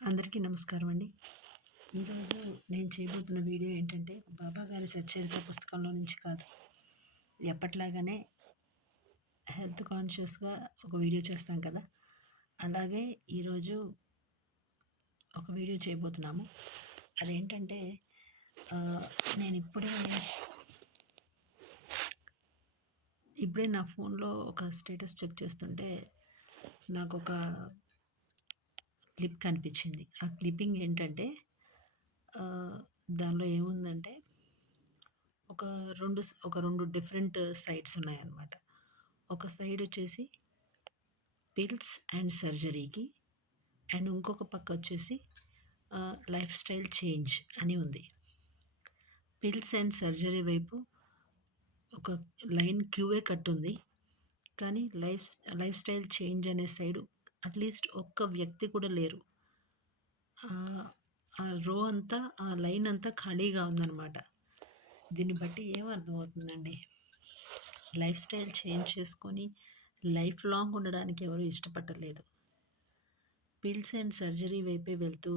అందరికీ నమస్కారం అండి. ఈరోజు నేను చేయబోతున్న వీడియో ఏంటంటే, బాబా గారి సచ్చరిత్ర పుస్తకంలో నుంచి కాదు. ఎప్పటిలాగానే హెల్త్ కాన్షియస్‌గా ఒక వీడియో చేస్తాం కదా! అలాగే ఈరోజు ఒక వీడియో చేయబోతున్నాము. అదేంటంటే ఆహ్, నేను ఇప్పుడే నా ఫోన్‌లో ఒక స్టేటస్ చెక్ చేస్తుంటే నాకొక క్లిప్ కనిపించింది. ఆ క్లిప్పింగ్ ఏంటంటే ఆహ్, దానిలో ఏముందంటే ఒక 2 డిఫరెంట్ సైడ్స్ ఉన్నాయన్నమాట. ఒక సైడ్ వచ్చేసి పిల్స్ అండ్ సర్జరీకి అండ్ ఇంకొక పక్క వచ్చేసి లైఫ్ స్టైల్ చేంజ్ అని ఉంది. పిల్స్ అండ్ సర్జరీ వైపు ఒక లైన్ క్యూఏ కట్టుంది. కానీ లైఫ్ స్టైల్ చేంజ్ అనే సైడు అట్‌లీస్ట్ ఒక్క వ్యక్తి కూడా లేరు. ఆహ్, ఆ రో అంతా, ఆ లైన్ అంతా ఖాళీగా ఉందన్నమాట. దీన్ని బట్టి ఏం అర్థమవుతుందండి? లైఫ్ స్టైల్ చేంజ్ చేసుకొని లైఫ్ లాంగ్ ఉండడానికి ఎవరు ఇష్టపడలేదు. పిల్స్ అండ్ సర్జరీ వైపే వెళ్తూ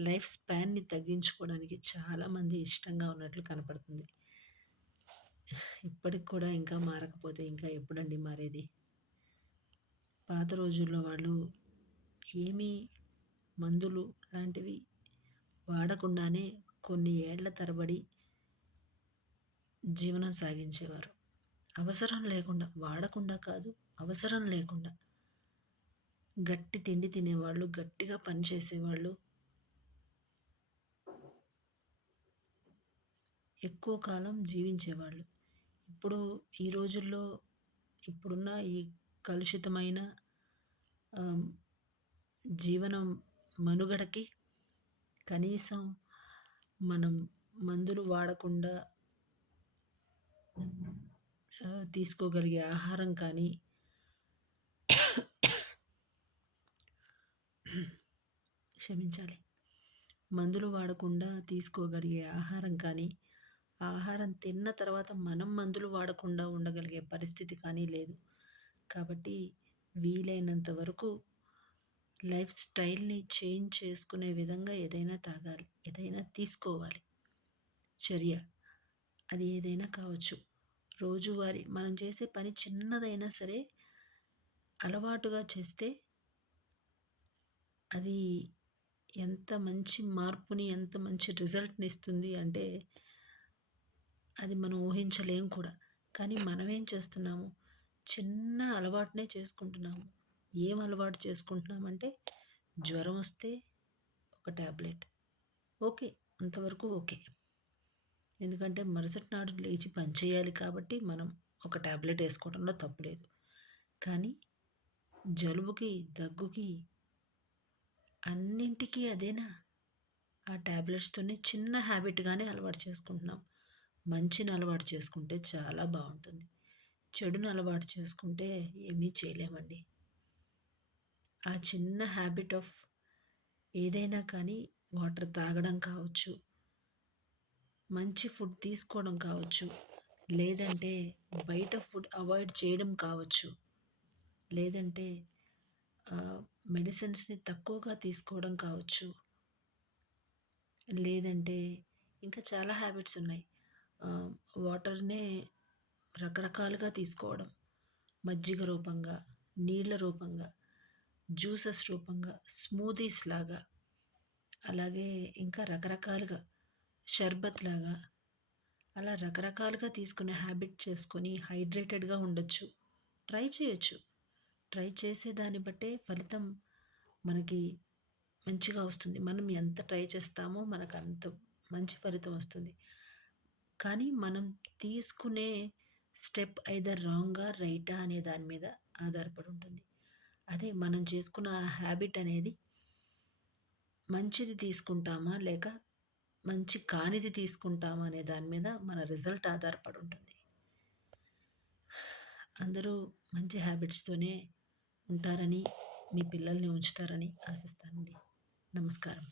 లైఫ్ స్పాన్‌ని తగ్గించుకోవడానికి చాలామంది ఇష్టంగా ఉన్నట్లు కనపడుతుంది. ఇప్పటికి కూడా ఇంకా మారకపోతే ఇంకా ఎప్పుడండి మారేది? పాత రోజుల్లో వాళ్ళు ఏమీ మందులు లాంటివి వాడకుండానే కొన్ని ఏళ్ల తరబడి జీవనం సాగించేవారు. అవసరం లేకుండా, వాడకుండా కాదు, అవసరం లేకుండా. గట్టి తిండి తినేవాళ్ళు, గట్టిగా పని చేసేవాళ్ళు. ఎక్కువ కాలం జీవించేవాళ్ళు. ఇప్పుడు ఈ రోజుల్లో ఇప్పుడున్న ఈ కలుషితమైన ఆహ్, జీవనం మనుగడకి కనీసం మనం మందులు వాడకుండా తీసుకోగలిగే ఆహారం కానీ క్షమించాలి. మందులు వాడకుండా తీసుకోగలిగే ఆహారం కానీ, ఆ ఆహారం తిన్న తర్వాత మనం మందులు వాడకుండా ఉండగలిగే పరిస్థితి కానీ లేదు. కాబట్టి వీలైనంత వరకు లైఫ్ స్టైల్‌ని చేంజ్ చేసుకునే విధంగా ఏదైనా తాగాలి. ఏదైనా తీసుకోవాలి చర్య. అది ఏదైనా కావచ్చు. రోజువారీ మనం చేసే పని చిన్నదైనా సరే అలవాటుగా చేస్తే అది ఎంత మంచి మార్పుని, ఎంత మంచి రిజల్ట్‌ని ఇస్తుంది అంటే అది మనం ఊహించలేం కూడా. కానీ మనమేం చేస్తున్నాము? చిన్న అలవాటునే చేసుకుంటున్నాము. ఏం అలవాటు చేసుకుంటున్నామంటే జ్వరం వస్తే ఒక టాబ్లెట్. ఓకే. అంతవరకు ఓకే. ఎందుకంటే మరుసటి నాడు లేచి పని చేయాలి కాబట్టి మనం ఒక టాబ్లెట్ ఏసుకోవడంలో తప్పు లేదు. కానీ జలుబుకి, దగ్గుకి అన్నింటికి అదేనా? ఆ టాబ్లెట్స్‌తోనే చిన్న హ్యాబిట్‌గానే అలవాటు చేసుకుంటున్నాం. మంచిని అలవాటు చేసుకుంటే చాలా బావుంటుంది. చెడుని అలవాటు చేసుకుంటే ఏమీ చేయలేమండి. ఆ చిన్న హ్యాబిట్ ఆఫ్ ఏదైనా కానీ వాటర్ తాగడం కావచ్చు, మంచి ఫుడ్ తీసుకోవడం కావచ్చు, లేదంటే బయట ఫుడ్ అవాయిడ్ చేయడం కావచ్చు, లేదంటే మెడిసిన్స్‌ని తక్కువగా తీసుకోవడం కావచ్చు, లేదంటే ఇంకా చాలా హ్యాబిట్స్ ఉన్నాయి. ఆహ్, వాటర్‌నే రకరకాలుగా తీసుకోవడం. మజ్జిగ రూపంగా, నీళ్ళ రూపంగా, జ్యూసెస్ రూపంగా, స్మూతీస్ లాగా, అలాగే ఇంకా రకరకాలుగా షర్బత్ లాగా, అలా రకరకాలుగా తీసుకునే హ్యాబిట్ చేసుకొని హైడ్రేటెడ్‌గా ఉండొచ్చు. ట్రై చేయొచ్చు. ట్రై చేసే దాన్ని బట్టే ఫలితం మనకి మంచిగా వస్తుంది. మనం ఎంత ట్రై చేస్తామో మనకంత మంచి ఫలితం వస్తుంది. కానీ మనం తీసుకునే స్టెప్ ఐదర్ రాంగా, రైటా అనే దాని మీద ఆధారపడి ఉంటుంది. అదే మనం చేసుకున్న ఆ హ్యాబిట్ అనేది మంచిది తీసుకుంటామా? లేక మంచి కానిది తీసుకుంటామా? అనే దాని మీద మన రిజల్ట్ ఆధారపడి ఉంటుంది. అందరూ మంచి హ్యాబిట్స్‌తోనే ఉంటారని, మీ పిల్లల్ని ఉంచుతారని ఆశిస్తానండి. నమస్కారం.